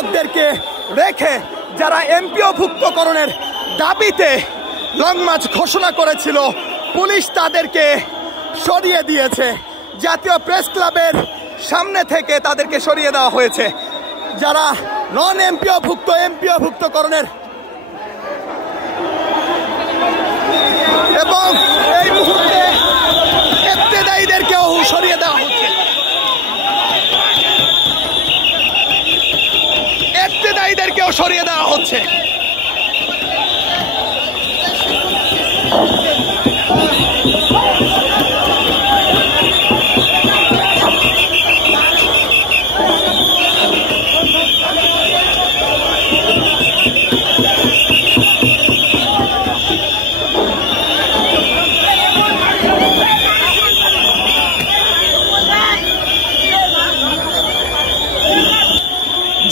শিক্ষকদেরকে রেখে যারা এমপিওভুক্তকরণের দাবিতে লং মার্চ ঘোষণা করেছিল, পুলিশ তাদেরকে সরিয়ে দিয়েছে। জাতীয় প্রেস ক্লাবের সামনে থেকে তাদেরকে সরিয়ে দেওয়া হয়েছে। যারা নন এমপিওভুক্তকরণের এবং এই মুহূর্তে ইবতেদায়ীদেরকেও সরিয়ে দেওয়া হচ্ছে।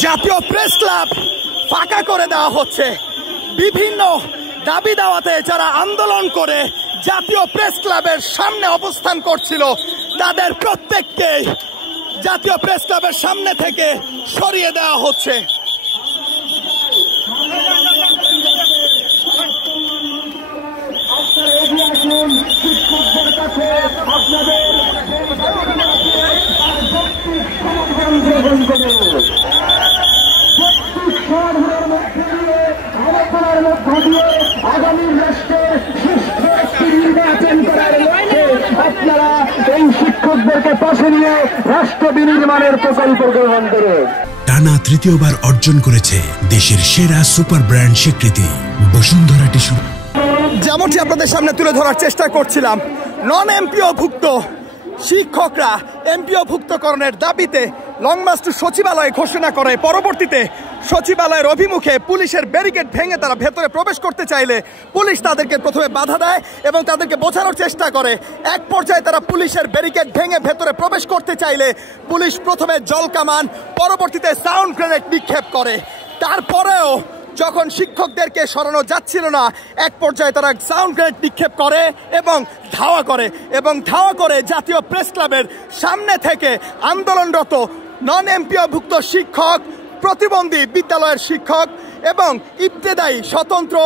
জাতীয় প্রেস ক্লাব ফাঁকা করে দেওয়া হচ্ছে। বিভিন্ন দাবি দাওয়াতে যারা আন্দোলন করে জাতীয় প্রেস ক্লাবের সামনে অবস্থান করছিল, তাদের প্রত্যেককেই জাতীয় প্রেস ক্লাবের সামনে থেকে সরিয়ে দেওয়া হচ্ছে। আপনারা এই শিক্ষকদেরকে পাশে নিয়ে রাষ্ট্র বিনির্মাণের প্রকল্প গ্রহণ করুন। টানা তৃতীয়বার অর্জন করেছে দেশের সেরা সুপার ব্র্যান্ড স্বীকৃতি বসুন্ধরা টিস্যু। যেমনটি আপনাদের সামনে তুলে ধরার চেষ্টা করছিলাম, নন এমপিওভুক্ত শিক্ষকরা এমপিওভুক্তকরণের দাবিতে লং মার্চ টু সচিবালয় ঘোষণা করে। পরবর্তীতে সচিবালয়ের অভিমুখে পুলিশের ব্যারিকেড ভেঙে তারা ভেতরে প্রবেশ করতে চাইলে পুলিশ তাদেরকে প্রথমে বাধা দেয় এবং তাদেরকে বোঝানোর চেষ্টা করে। এক পর্যায়ে তারা পুলিশের ব্যারিকেড ভেঙে ভেতরে প্রবেশ করতে চাইলে পুলিশ প্রথমে জল কামান, পরবর্তীতে সাউন্ড গ্রেনেড নিক্ষেপ করে। তারপরেও যখন শিক্ষকদেরকে সরানো যাচ্ছিল না, এক পর্যায়ে তারা সাউন্ড গ্রেনেড নিক্ষেপ করে এবং ধাওয়া করে জাতীয় প্রেস ক্লাবের সামনে থেকে আন্দোলনরত নন এমপিওভুক্ত শিক্ষক, প্রতিবন্ধী বিদ্যালয়ের শিক্ষক এবং স্বতন্ত্র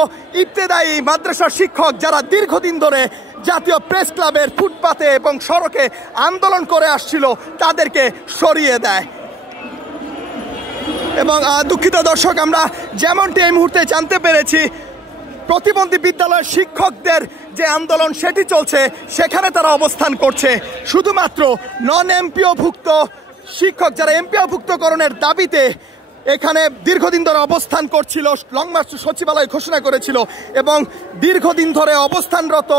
ইবতেদায়ী মাদ্রাসার শিক্ষক যারা দীর্ঘদিন ধরে জাতীয় প্রেস ক্লাবের ফুটপাতে এবং সড়কে আন্দোলন করে আসছিল, তাদেরকে সরিয়ে দেয়। এবং দুঃখিত দর্শক, আমরা যেমনটি এই মুহূর্তে জানতে পেরেছি, প্রতিবন্ধী বিদ্যালয়ের শিক্ষকদের যে আন্দোলন সেটি চলছে, সেখানে তারা অবস্থান করছে। শুধুমাত্র নন এমপিওভুক্ত শিক্ষক যারা এমপিওভুক্তকরণের দাবিতে এখানে দীর্ঘদিন ধরে অবস্থান করছিল, লং মার্চ টু সচিবালয় ঘোষণা করেছিল এবং দীর্ঘদিন ধরে অবস্থানরত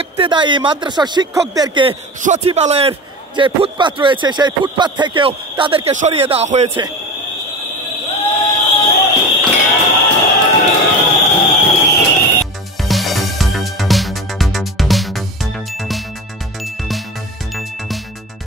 ইবতেদায়ী মাদ্রাসার শিক্ষকদেরকে সচিবালয়ের যে ফুটপাত রয়েছে সেই ফুটপাত থেকেও তাদেরকে সরিয়ে দেওয়া হয়েছে।